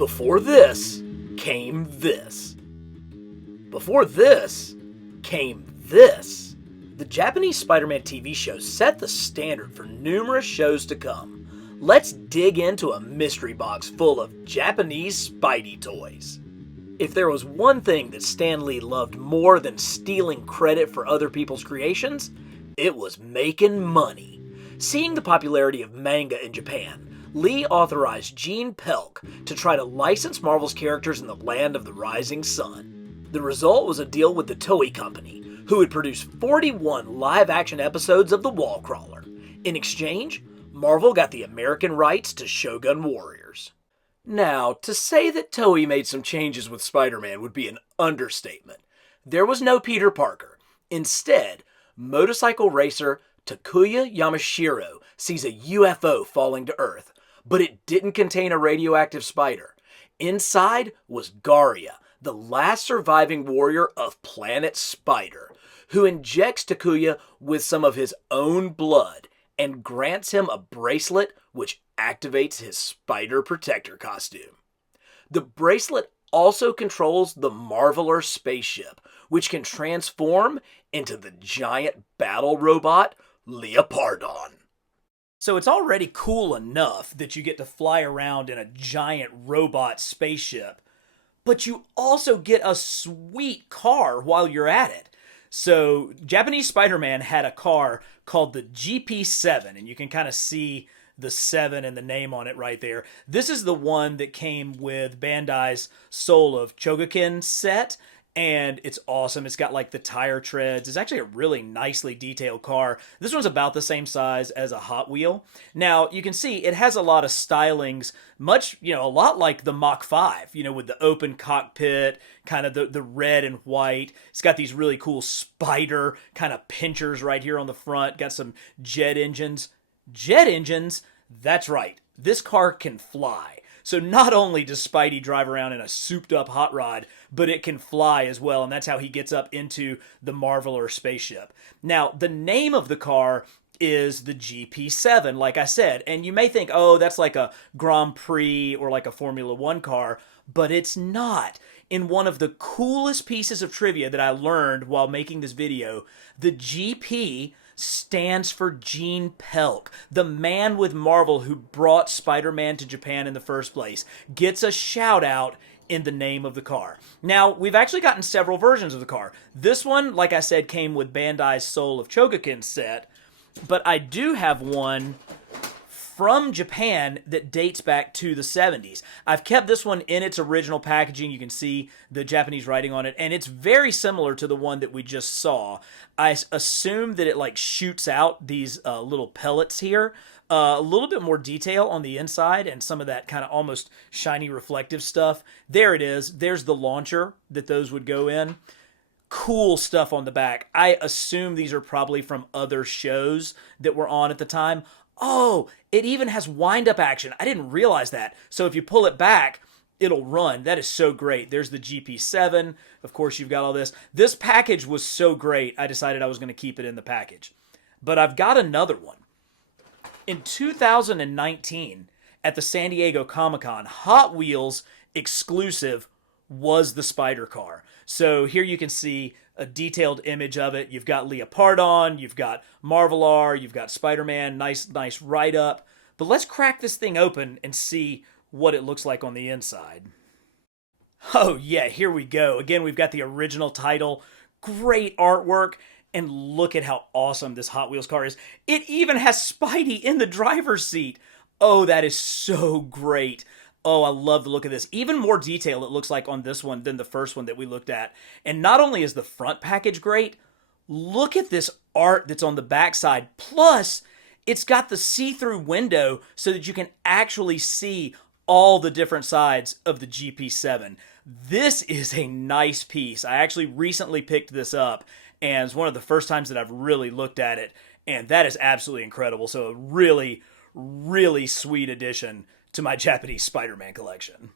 Before this came this. Before this came this. The Japanese Spider-Man TV show set the standard for numerous shows to come. Let's dig into a mystery box full of Japanese Spidey toys. If there was one thing that Stan Lee loved more than stealing credit for other people's creations, it was making money. Seeing the popularity of manga in Japan, Lee authorized Gene Pelk to try to license Marvel's characters in the land of the rising sun. The result was a deal with the Toei Company, who would produce 41 live-action episodes of The Wallcrawler. In exchange, Marvel got the American rights to Shogun Warriors. Now, to say that Toei made some changes with Spider-Man would be an understatement. There was no Peter Parker. Instead, motorcycle racer Takuya Yamashiro sees a UFO falling to Earth, but it didn't contain a radioactive spider. Inside was Garia, the last surviving warrior of Planet Spider, who injects Takuya with some of his own blood and grants him a bracelet which activates his spider protector costume. The bracelet also controls the Marveler spaceship, which can transform into the giant battle robot Leopardon. So it's already cool enough that you get to fly around in a giant robot spaceship, but you also get a sweet car while you're at it. So Japanese Spider-Man had a car called the GP7, and you can kind of see the 7 and the name on it right there. This is the one that came with Bandai's Soul of Chogokin set, and it's awesome. It's got like the tire treads. It's actually a really nicely detailed car. This one's about the same size as a Hot Wheel. Now, you can see it has a lot of stylings, much, a lot like the Mach 5, with the open cockpit, kind of the red and white. It's got these really cool spider kind of pinchers right here on the front. Got some jet engines. Jet engines? That's right. This car can fly. So not only does Spidey drive around in a souped-up hot rod, but it can fly as well, and that's how he gets up into the Marveler spaceship. Now, the name of the car is the GP7, like I said, and you may think, oh, that's like a Grand Prix or like a Formula One car, but it's not. In one of the coolest pieces of trivia that I learned while making this video, the GP stands for Gene Pelk, the man with Marvel who brought Spider-Man to Japan in the first place, gets a shout out in the name of the car. Now, we've actually gotten several versions of the car. This one, like I said, came with Bandai's Soul of Chogokin set, but I do have one from Japan that dates back to the 70s. I've kept this one in its original packaging. You can see the Japanese writing on it, and it's very similar to the one that we just saw. I assume that it like shoots out these little pellets here. A little bit more detail on the inside and some of that kind of almost shiny reflective stuff. There it is. There's the launcher that those would go in. Cool stuff on the back. I assume these are probably from other shows that were on at the time. Oh, it even has wind-up action. I didn't realize that. So if you pull it back, it'll run. That is so great. There's the GP7. Of course, you've got all this. This package was so great, I decided I was going to keep it in the package. But I've got another one. In 2019, at the San Diego Comic-Con, Hot Wheels exclusive was the Spider car. So here you can see a detailed image of it. You've got Leopardon, you've got Marvelar, you've got Spider-Man, nice write-up. But let's crack this thing open and see what it looks like on the inside. Oh yeah, here we go. Again, we've got the original title, great artwork, and look at how awesome this Hot Wheels car is. It even has Spidey in the driver's seat. Oh, that is so great. Oh, I love the look of this. Even more detail it looks like on this one than the first one that we looked at. And not only is the front package great, look at this art that's on the backside. Plus, it's got the see-through window so that you can actually see all the different sides of the GP7. This is a nice piece. I actually recently picked this up, and it's one of the first times that I've really looked at it, and that is absolutely incredible. So a really, really sweet addition to my Japanese Spider-Man collection.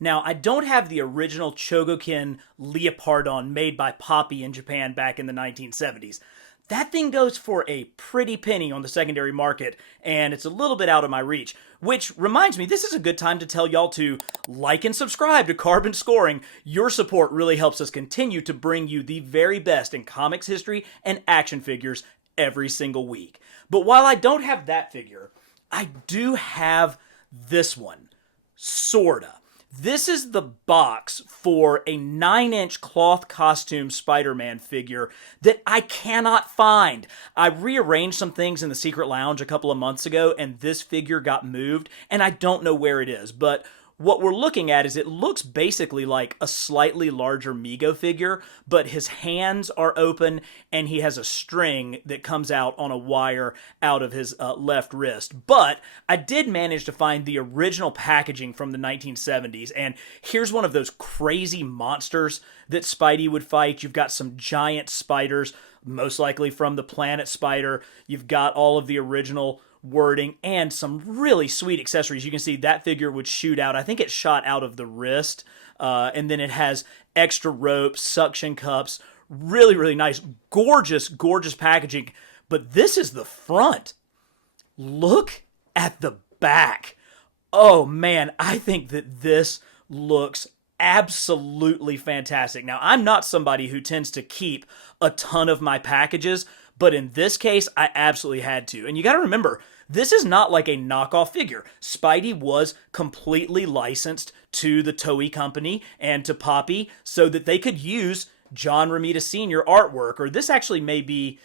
Now, I don't have the original Chogokin Leopardon made by Poppy in Japan back in the 1970s. That thing goes for a pretty penny on the secondary market, and it's a little bit out of my reach. Which reminds me, this is a good time to tell y'all to like and subscribe to Carbon Scoring. Your support really helps us continue to bring you the very best in comics history and action figures every single week. But while I don't have that figure, I do have this one. Sorta. This is the box for a 9-inch cloth costume Spider-Man figure that I cannot find. I rearranged some things in the Secret Lounge a couple of months ago, and this figure got moved, and I don't know where it is. But what we're looking at is it looks basically like a slightly larger Mego figure, but his hands are open, and he has a string that comes out on a wire out of his left wrist. But I did manage to find the original packaging from the 1970s, and here's one of those crazy monsters that Spidey would fight. You've got some giant spiders, most likely from the Planet Spider. You've got all of the original wording and some really sweet accessories. You can see that figure would shoot out. I think it shot out of the wrist. And then it has extra ropes, suction cups, really, really nice, gorgeous, gorgeous packaging. But this is the front. Look at the back. Oh man, I think that this looks absolutely fantastic. Now, I'm not somebody who tends to keep a ton of my packages, but in this case, I absolutely had to. And you got to remember, this is not like a knockoff figure. Spidey was completely licensed to the Toei Company and to Poppy so that they could use John Romita Sr. artwork, or this actually may be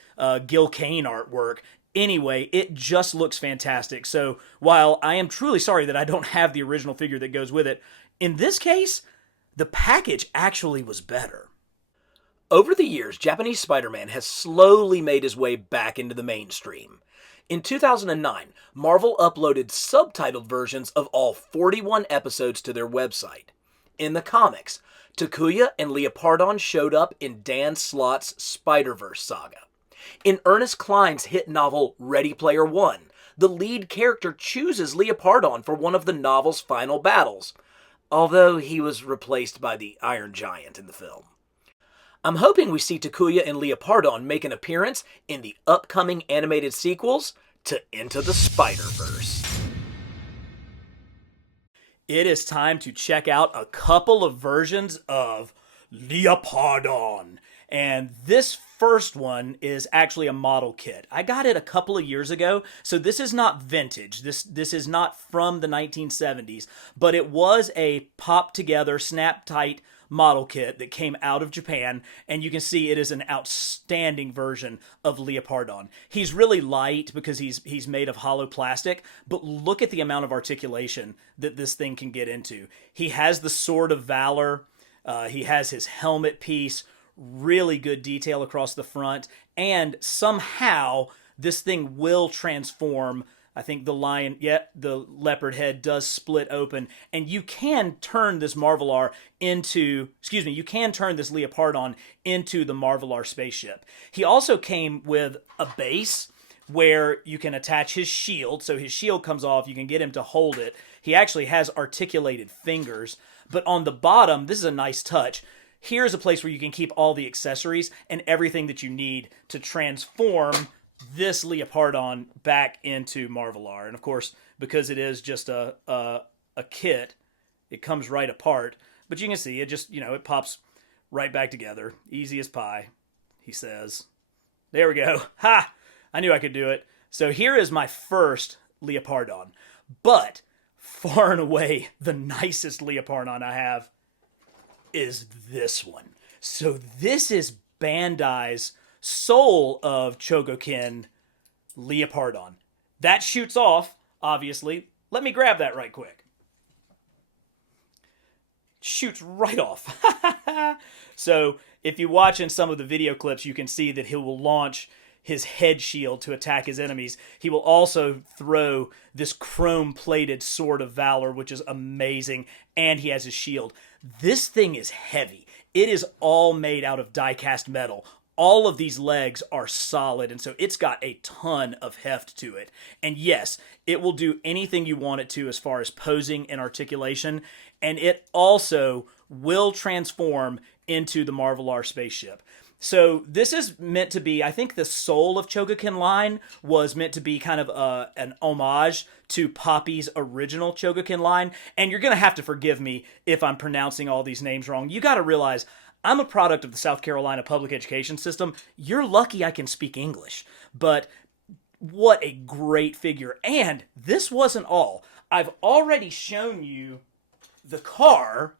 Gil Kane artwork. Anyway, it just looks fantastic. So while I am truly sorry that I don't have the original figure that goes with it, in this case, the package actually was better. Over the years, Japanese Spider-Man has slowly made his way back into the mainstream. In 2009, Marvel uploaded subtitled versions of all 41 episodes to their website. In the comics, Takuya and Leopardon showed up in Dan Slott's Spider-Verse saga. In Ernest Cline's hit novel Ready Player One, the lead character chooses Leopardon for one of the novel's final battles, although he was replaced by the Iron Giant in the film. I'm hoping we see Takuya and Leopardon make an appearance in the upcoming animated sequels to Into the Spider-Verse. It is time to check out a couple of versions of Leopardon. And this first one is actually a model kit. I got it a couple of years ago, so this is not vintage. This is not from the 1970s, but it was a pop-together, snap-tight model kit that came out of Japan, and you can see it is an outstanding version of Leopardon. He's really light because he's made of hollow plastic, but look at the amount of articulation that this thing can get into. He has the Sword of Valor, he has his helmet piece, really good detail across the front, and somehow this thing will transform. I think the leopard head does split open, and you can turn this Marvelar you can turn this Leopardon into the Marvelar spaceship. He also came with a base where you can attach his shield, so his shield comes off, you can get him to hold it. He actually has articulated fingers, but on the bottom, this is a nice touch. Here's a place where you can keep all the accessories and everything that you need to transform this Leopardon back into Marvelar. And of course, because it is just a kit, it comes right apart. But you can see it just, it pops right back together. Easy as pie, he says. There we go. Ha! I knew I could do it. So here is my first Leopardon. But far and away, the nicest Leopardon I have is this one. So this is Bandai's Soul of Chogokin Leopardon. That shoots off, obviously. Let me grab that right quick. Shoots right off. So if you watch in some of the video clips, you can see that he will launch his head shield to attack his enemies. He will also throw this chrome-plated Sword of Valor, which is amazing, and he has his shield. This thing is heavy. It is all made out of die-cast metal. All of these legs are solid, and so it's got a ton of heft to it. And yes, it will do anything you want it to as far as posing and articulation. and it also will transform into the Marvel R spaceship. So this is meant to be, I think the Soul of Chogokin line was meant to be kind of an homage to Poppy's original Chogokin line. And you're going to have to forgive me if I'm pronouncing all these names wrong. You got to realize I'm a product of the South Carolina public education system. You're lucky I can speak English. But what a great figure. And this wasn't all. I've already shown you the car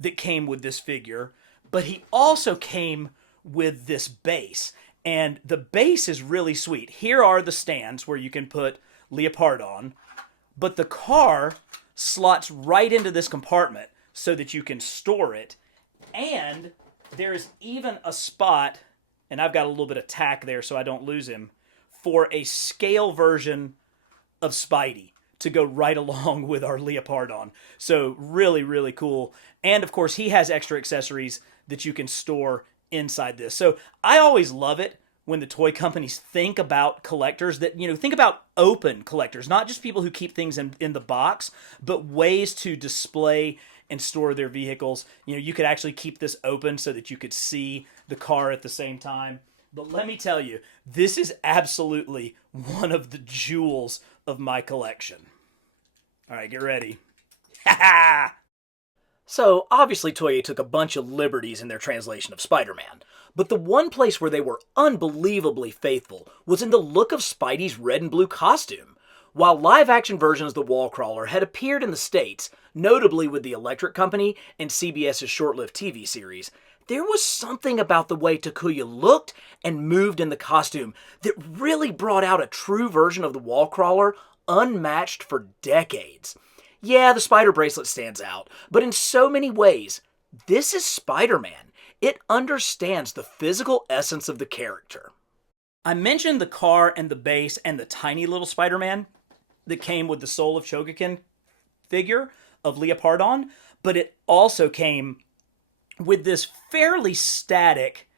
that came with this figure, but he also came with this base. And the base is really sweet. Here are the stands where you can put Leopard on, but the car slots right into this compartment so that you can store it. And there's even a spot, and I've got a little bit of tack there so I don't lose him, for a scale version of Spidey to go right along with our Leopard on. So really, really cool. And of course, he has extra accessories that you can store inside this. So I always love it when the toy companies think about collectors, that, think about open collectors, not just people who keep things in the box, but ways to display and store their vehicles. You could actually keep this open so that you could see the car at the same time. But let me tell you, this is absolutely one of the jewels of my collection. All right, get ready. Ha ha! So, obviously Toei took a bunch of liberties in their translation of Spider-Man, but the one place where they were unbelievably faithful was in the look of Spidey's red and blue costume. While live-action versions of the Wallcrawler had appeared in the States, notably with the Electric Company and CBS's short-lived TV series, there was something about the way Takuya looked and moved in the costume that really brought out a true version of the Wallcrawler unmatched for decades. Yeah, the spider bracelet stands out, but in so many ways, this is Spider-Man. It understands the physical essence of the character. I mentioned the car and the base and the tiny little Spider-Man that came with the Soul of Chogokin figure of Leopardon, but it also came with this fairly static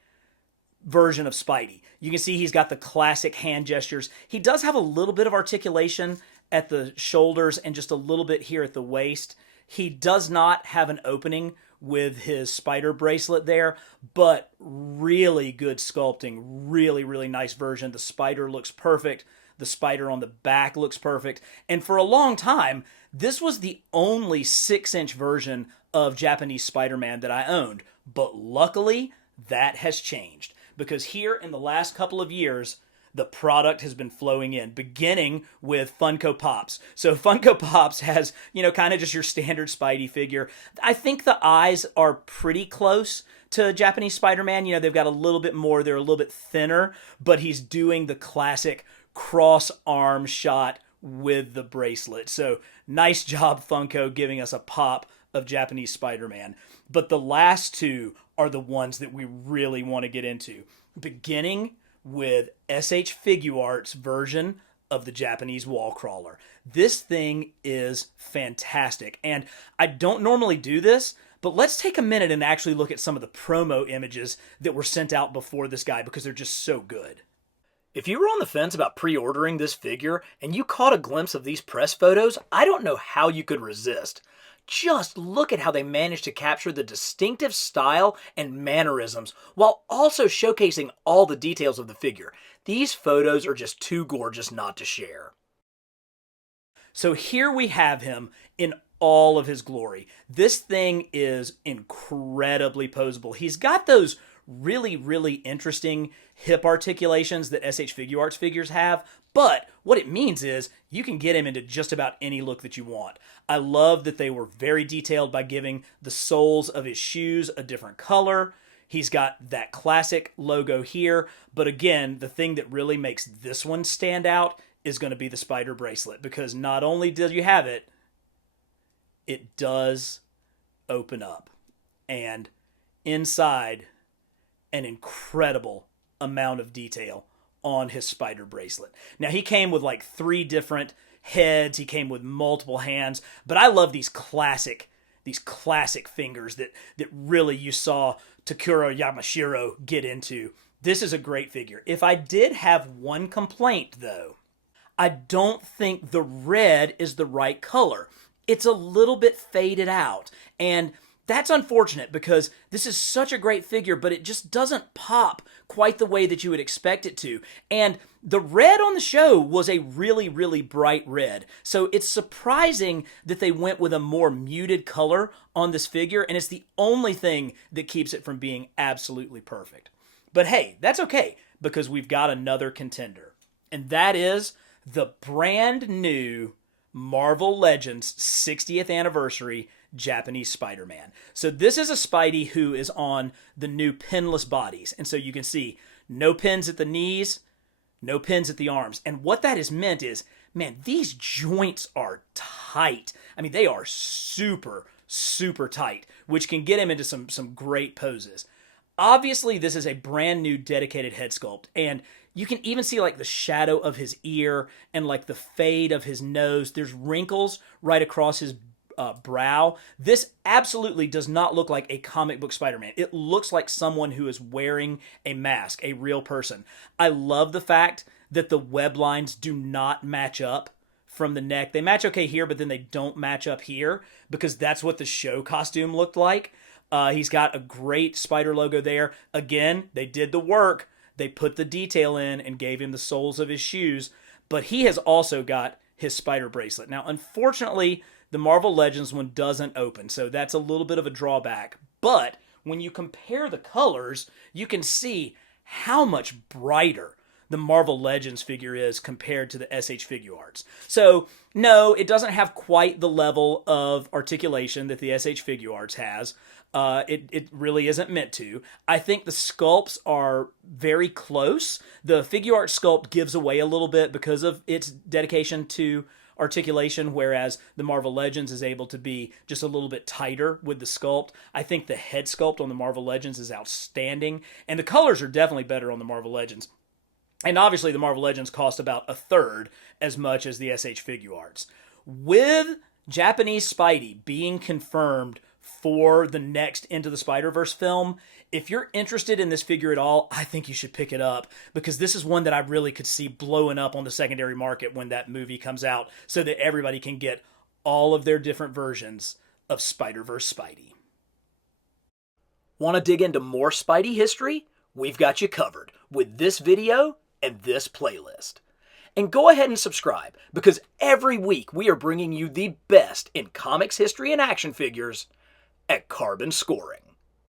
version of Spidey. You can see he's got the classic hand gestures. He does have a little bit of articulation at the shoulders and just a little bit here at the waist. He does not have an opening with his spider bracelet there, but really good sculpting, really, really nice version. The spider looks perfect. The spider on the back looks perfect. And for a long time, this was the only 6-inch version of Japanese Spider-Man that I owned. But luckily, that has changed, because here in the last couple of years, the product has been flowing in, beginning with Funko Pops. So Funko Pops has, kind of just your standard Spidey figure. I think the eyes are pretty close to Japanese Spider-Man. They've got a little bit more, they're a little bit thinner, but he's doing the classic cross arm shot with the bracelet. So nice job, Funko, giving us a pop of Japanese Spider-Man. But the last two are the ones that we really want to get into, beginning with SH Figuart's version of the Japanese Wallcrawler. This thing is fantastic, and I don't normally do this, but let's take a minute and actually look at some of the promo images that were sent out before this guy, because they're just so good. If you were on the fence about pre-ordering this figure and you caught a glimpse of these press photos, I don't know how you could resist. Just look at how they managed to capture the distinctive style and mannerisms while also showcasing all the details of the figure. These photos are just too gorgeous not to share. So here we have him in all of his glory. This thing is incredibly poseable. He's got those really, really interesting hip articulations that SH Figuarts figures have, but what it means is you can get him into just about any look that you want. I love that they were very detailed by giving the soles of his shoes a different color. He's got that classic logo here, but again, the thing that really makes this one stand out is going to be the spider bracelet, because not only do you have it, it does open up, and inside, an incredible amount of detail on his spider bracelet. Now, he came with like 3 different heads. He came with multiple hands, but I love these classic fingers that really you saw Takuro Yamashiro get into. This is a great figure. If I did have one complaint, though, I don't think the red is the right color. it's a little bit faded out. And that's unfortunate because this is such a great figure, but it just doesn't pop quite the way that you would expect it to. And the red on the show was a really, really bright red. So it's surprising that they went with a more muted color on this figure, and it's the only thing that keeps it from being absolutely perfect. But hey, that's okay because we've got another contender, and that is the brand new Marvel Legends 60th anniversary Japanese Spider-Man. So this is a Spidey who is on the new pinless bodies. And so you can see no pins at the knees, no pins at the arms. And what that has meant is, man, these joints are tight. I mean, they are super, super tight, which can get him into some great poses. Obviously, this is a brand new dedicated head sculpt, and you can even see like the shadow of his ear and like the fade of his nose. There's wrinkles right across his brow. This absolutely does not look like a comic book Spider-Man. It looks like someone who is wearing a mask, a real person. I love the fact that the web lines do not match up from the neck. They match okay here, but then they don't match up here because that's what the show costume looked like. He's got a great spider logo there. Again, they did the work. They put the detail in and gave him the soles of his shoes, but he has also got his spider bracelet. Now, unfortunately, the Marvel Legends one doesn't open, so that's a little bit of a drawback. But when you compare the colors, you can see how much brighter the Marvel Legends figure is compared to the SH Figuarts. So, no, it doesn't have quite the level of articulation that the SH Figuarts has. It really isn't meant to. I think the sculpts are very close. The Figuart sculpt gives away a little bit because of its dedication to articulation, whereas the Marvel Legends is able to be just a little bit tighter with the sculpt. I think the head sculpt on the Marvel Legends is outstanding, and the colors are definitely better on the Marvel Legends. And obviously the Marvel Legends cost about a third as much as the SH Figuarts. With Japanese Spidey being confirmed for the next Into the Spider-Verse film, if you're interested in this figure at all, I think you should pick it up because this is one that I really could see blowing up on the secondary market when that movie comes out so that everybody can get all of their different versions of Spider-Verse Spidey. Want to dig into more Spidey history? We've got you covered with this video and this playlist. And go ahead and subscribe because every week we are bringing you the best in comics history and action figures at Carbon Scoring.